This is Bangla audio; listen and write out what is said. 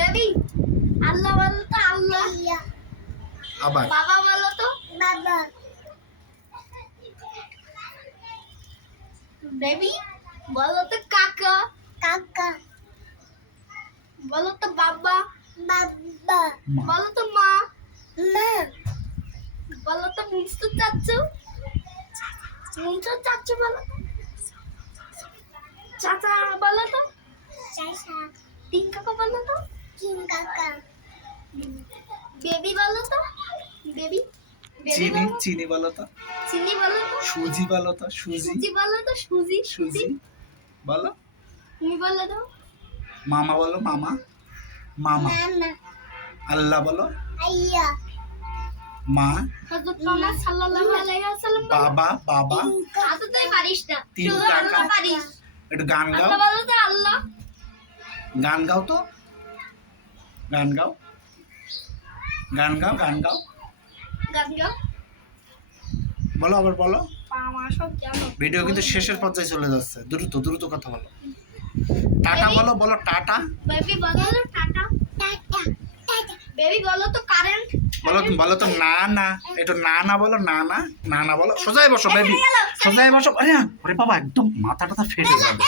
বেবি আল্লাহ বলো তো আল্লাহ। আবার বাবা বলো তো বাবা। বেবি বলো তো কাকা কাকা। বলো তো বাবা বাবা। বলো তো মা মা। বলো তো মিষ্টি চাচু মিষ্টি চাচু। বলো তো চাচা। বলো তো চাচা। তিন কাকা বলো তো তিন কাকা। বেবি বলো তো বেবি। চিনি চিনি বলো তো চিনি বলো তো। সুজি বলো তো সুজি সুজি বলো তো সুজি সুজি বলো। তুমি বলো তো মামা বলো মামা মামা। আল্লাহ বলো আইয়া। মা হযরত মুহাম্মদ সাল্লাল্লাহু আলাইহি ওয়াসাল্লাম। বাবা বাবা আতো তুই পারিস না তিন শুধু কাকা। আল্লাহ পারিস। একটু গান গাও আল্লাহ বলো তো আল্লাহ। গান গাও তো গান গাও গান গাও গান গাও গান গাও। বলো আবার বলো। পামা সব জানো। ভিডিও কিন্তু শেষের পর্যায়ে চলে যাচ্ছে দ্রুত দ্রুত কথা বলো। টাটা বলো বলো টাটা। বেবি বলো তো টাটা টাটা টাটা। বেবি বলো তো কারেন্ট। বলো বলো তো না না একটু না না বলো না না না না বলো। সোজাই বসো বেবি সোজাই বসো। আরে বাবা একদম মাথাটা ফেটে যাবে।